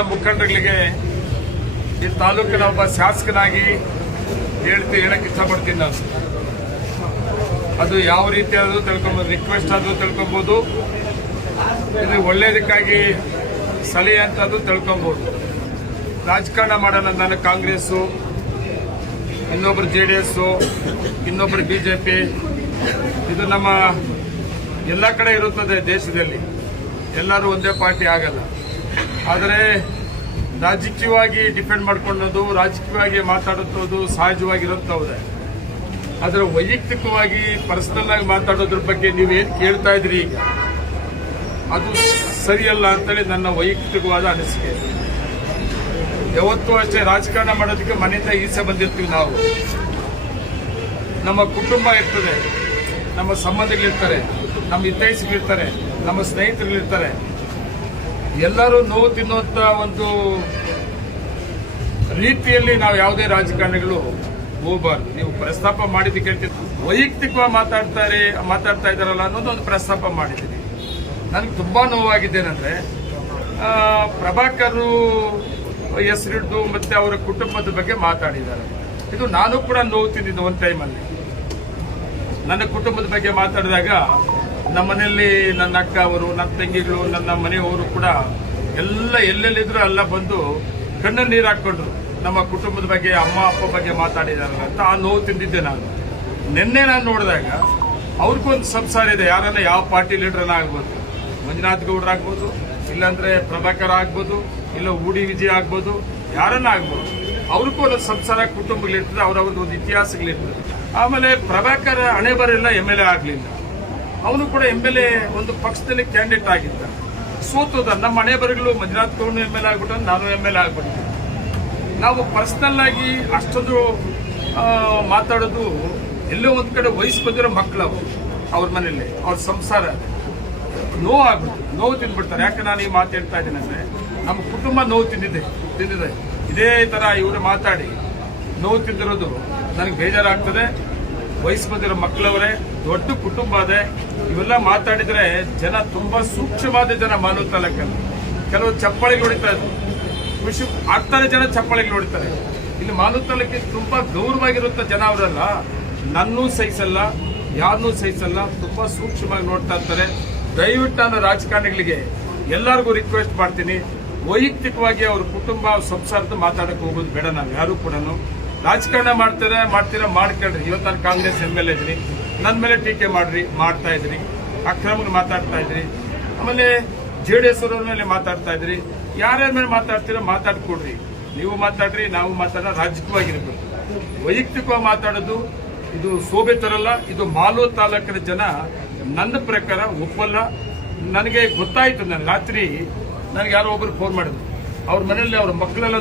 ಮುಖಂಡರುಗಳಿಗೆ ಈ ತಾಲೂಕಿನ ಒಬ್ಬ ಶಾಸಕನಾಗಿ ಹೇಳಕ್ಕೆ ಇಷ್ಟಪಡ್ತೀನಿ ನಾನು. ಅದು ಯಾವ ರೀತಿ ಆದರೂ ತಿಳ್ಕೊಬೋದು, ರಿಕ್ವೆಸ್ಟ್ ಆದರೂ ತಿಳ್ಕೊಬೋದು, ಇದು ಒಳ್ಳೇದಕ್ಕಾಗಿ ಸಲಹೆ ಅಂತದ್ದು ತಿಳ್ಕೊಬೋದು. ರಾಜಕಾರಣ ಮಾಡೋಣ, ನಾನು ಕಾಂಗ್ರೆಸ್ಸು, ಇನ್ನೊಬ್ಬರು JDS, ಇನ್ನೊಬ್ಬರು BJP, ಇದು ನಮ್ಮ ಎಲ್ಲ ಕಡೆ ಇರುತ್ತದೆ ದೇಶದಲ್ಲಿ. ಎಲ್ಲರೂ ಒಂದೇ ಪಾರ್ಟಿ ಆಗಲ್ಲ. ಆದರೆ ರಾಜಕೀಯವಾಗಿ ಡಿಪೆಂಡ್ ಮಾಡ್ಕೊಳ್ಳೋದು, ರಾಜಕೀಯವಾಗಿ ಮಾತಾಡುತ್ತೋದು ಸಹಜವಾಗಿರುತ್ತದೆ. ಆದರೆ ವೈಯಕ್ತಿಕವಾಗಿ ಪರ್ಸನಲ್ ಆಗಿ ಮಾತಾಡೋದ್ರ ಬಗ್ಗೆ ನೀವೇನು ಕೇಳ್ತಾ ಇದ್ರಿ ಈಗ, ಅದು ಸರಿಯಲ್ಲ ಅಂತೇಳಿ ನನ್ನ ವೈಯಕ್ತಿಕವಾದ ಅನಿಸಿಕೆ. ಯಾವತ್ತೂ ಅಷ್ಟೇ ರಾಜಕಾರಣ ಮಾಡೋದಕ್ಕೆ ಮನೆಯಿಂದ ಈಚೆ ಬಂದಿರ್ತೀವಿ ನಾವು. ನಮ್ಮ ಕುಟುಂಬ ಇರ್ತದೆ, ನಮ್ಮ ಸಂಬಂಧಿಗಳಿರ್ತಾರೆ, ನಮ್ಮ ಹಿತೈಷಿಗಳಿರ್ತಾರೆ, ನಮ್ಮ ಸ್ನೇಹಿತರುಗಳಿರ್ತಾರೆ. ಎಲ್ಲರೂ ನೋವು ತಿನ್ನುವಂತ ಒಂದು ರೀತಿಯಲ್ಲಿ ನಾವು ಯಾವುದೇ ರಾಜಕಾರಣಿಗಳು ಹೋಗಬಾರ್ದು. ನೀವು ಪ್ರಸ್ತಾಪ ಮಾಡಿದ್ದು ಕೇಳ್ತೀವಿ, ವೈಯಕ್ತಿಕವಾಗಿ ಮಾತಾಡ್ತಾ ಇದ್ದಾರಲ್ಲ ಅನ್ನೋದು ಒಂದು ಪ್ರಸ್ತಾಪ ಮಾಡಿದ್ದೀನಿ. ನನಗೆ ತುಂಬಾ ನೋವಾಗಿದ್ದೇನೆಂದ್ರೆ, ಪ್ರಭಾಕರ್ ಹೆಸರಿಡ್ದು ಮತ್ತೆ ಅವರ ಕುಟುಂಬದ ಬಗ್ಗೆ ಮಾತಾಡಿದ್ದಾರೆ. ಇದು ನಾನು ಕೂಡ ನೋವು ತಿಂದಿದ್ದು ಒಂದು ಟೈಮಲ್ಲಿ. ನನ್ನ ಕುಟುಂಬದ ಬಗ್ಗೆ ಮಾತಾಡಿದಾಗ ನಮ್ಮ ಮನೆಯಲ್ಲಿ ನನ್ನ ಅಕ್ಕ ಅವರು, ನನ್ನ ತಂಗಿಗಳು, ನನ್ನ ಮನೆಯವರು ಕೂಡ ಎಲ್ಲ ಎಲ್ಲೆಲ್ಲಿದ್ರು ಎಲ್ಲ ಬಂದು ಕಣ್ಣಲ್ಲಿ ನೀರು ಹಾಕೊಂಡ್ರು. ನಮ್ಮ ಕುಟುಂಬದ ಬಗ್ಗೆ, ಅಮ್ಮ ಅಪ್ಪ ಬಗ್ಗೆ ಮಾತಾಡಿದಾರಲ್ಲ ಅಂತ ಆ ನೋವು ತಿಂದಿದ್ದೆ ನಾನು. ನಿನ್ನೆ ನಾನು ನೋಡಿದಾಗ ಅವ್ರಿಗೊಂದು ಸಂಸಾರ ಇದೆ. ಯಾರನ್ನ ಯಾವ ಪಾರ್ಟಿ ಲೀಡರ್ನ ಆಗ್ಬೋದು, ಮಂಜುನಾಥ್ ಗೌಡ್ರಾಗ್ಬೋದು, ಇಲ್ಲಾಂದ್ರೆ ಪ್ರಭಾಕರ್ ಆಗ್ಬೋದು, ಇಲ್ಲ ಊಡಿ ವಿಜಯ್ ಆಗ್ಬೋದು, ಯಾರನ್ನ ಆಗ್ಬೋದು. ಅವ್ರಿಗೂ ಒಂದು ಸಂಸಾರ, ಕುಟುಂಬಗಳಿರ್ತದೆ, ಅವ್ರವ್ರದ್ದು ಒಂದು ಇತಿಹಾಸಗಳಿರ್ತದೆ. ಆಮೇಲೆ ಪ್ರಭಾಕರ್ ಹಣೆ ಬರಲಿಲ್ಲ, MLA ಆಗಲಿಲ್ಲ. ಅವನು ಕೂಡ MLA ಒಂದು ಪಕ್ಷದಲ್ಲಿ ಕ್ಯಾಂಡಿಡೇಟ್ ಆಗಿದ್ದ, ಸೋತೋದ. ನಮ್ಮ ಹಣೆ ಬರಗಳು ಮಂಜುನಾಥ್ ಗೌಡ MLA ಆಗ್ಬಿಟ್ಟು, ನಾನು MLA ಆಗ್ಬಿಟ್ಟು. ನಾವು ಪರ್ಸನಲ್ ಆಗಿ ಅಷ್ಟೊಂದು ಮಾತಾಡೋದು ಎಲ್ಲೋ ಒಂದ್ ಕಡೆ ವಯಸ್ಸು ಬಂದಿರೋ ಮಕ್ಕಳು ಅವ್ರ ಮನೆಯಲ್ಲಿ, ಅವ್ರ ಸಂಸಾರ ನೋವು ಆಗ್ಬಿಡ್ತು, ನೋವು ತಿಂದ್ಬಿಡ್ತಾರೆ. ಯಾಕೆ ನಾನು ಈ ಮಾತು ಹೇಳ್ತಾ ಇದ್ದೀನಿ ಅಂದ್ರೆ, ನಮ್ಮ ಕುಟುಂಬ ನೋವು ತಿಂದಿದೆ. ಇದೇ ತರ ಇವರು ಮಾತಾಡಿ ನೋವು ತಿಂದಿರೋದು ನನಗೆ ಬೇಜಾರಾಗ್ತದೆ. ವಯಸ್ಸು ಬಂದಿರೋ ಮಕ್ಕಳವರೇ, ದೊಡ್ಡ ಕುಟುಂಬ ಅದೇ. ಇವೆಲ್ಲ ಮಾತಾಡಿದ್ರೆ ಜನ ತುಂಬಾ ಸೂಕ್ಷ್ಮವಾದ ಜನ. ಮಾನವ ತಾಲೂಕಲ್ಲಿ ಕೆಲವು ಚಪ್ಪಾಳಿಗೆ ಹೊಡಿತಾ ಇದ್ರು, ಖುಷಿ ಆಗ್ತಾರೆ ಜನ, ಚಪ್ಪಾಳಿಗೆ ಹೊಡಿತಾರೆ. ಇಲ್ಲಿ ಮಾನವ ತಾಲೂಕಿಗೆ ತುಂಬಾ ಗೌರವವಾಗಿರುತ್ತ ಜನ ಅವರಲ್ಲ. ನನ್ನೂ ಸಹಿಸಲ್ಲ, ಯಾರನ್ನೂ ಸಹಿಸಲ್ಲ, ತುಂಬಾ ಸೂಕ್ಷ್ಮವಾಗಿ ನೋಡ್ತಾ ಇರ್ತಾರೆ. ದಯವಿಟ್ಟು ನಾನು ರಾಜಕಾರಣಿಗಳಿಗೆ ಎಲ್ಲರಿಗೂ ರಿಕ್ವೆಸ್ಟ್ ಮಾಡ್ತೀನಿ, ವೈಯಕ್ತಿಕವಾಗಿ ಅವ್ರ ಕುಟುಂಬ, ಸಂಸಾರದ ಮಾತಾಡಕ್ಕೆ ಹೋಗೋದು ಬೇಡ. ನಾವು ಯಾರು ಕೂಡ ರಾಜಕಾರಣ ಮಾಡ್ತೀರಾ ಮಾಡ್ಕೊಳ್ರಿ. ಇವತ್ತು ನಾನು ಕಾಂಗ್ರೆಸ್ MLA ಇದ್ದೀನಿ, ನನ್ನ ಮೇಲೆ ಟೀಕೆ ಮಾಡ್ತಾ ಇದ್ರಿ, ಅಕ್ರಮ ಮಾತಾಡ್ತಾ ಇದ್ರಿ. ಆಮೇಲೆ JDS ಅವರ ಮೇಲೆ ಮಾತಾಡ್ತಾ ಇದ್ರಿ. ಯಾರ್ಯಾರ ಮೇಲೆ ಮಾತಾಡ್ತೀರಾ ಮಾತಾಡ್ಕೊಡ್ರಿ. ನೀವು ಮಾತಾಡ್ರಿ, ನಾವು ಮಾತಾಡೋಣ, ರಾಜಕೀಯವಾಗಿರ್ಬೇಕು. ವೈಯಕ್ತಿಕವಾಗಿ ಮಾತಾಡೋದು ಇದು ಶೋಭೆ ತರಲ್ಲ. ಇದು ಮಾಲೂರು ತಾಲೂಕಿನ ಜನ ನನ್ನ ಪ್ರಕಾರ ಒಪ್ಪಲ್ಲ. ನನಗೆ ಗೊತ್ತಾಯ್ತು, ನನ್ನ ರಾತ್ರಿ ನನಗೆ ಯಾರೋ ಒಬ್ರು ಫೋನ್ ಮಾಡಿದ್ರು, ಅವ್ರ ಮನೆಯಲ್ಲಿ ಅವ್ರ ಮಕ್ಕಳೆಲ್ಲ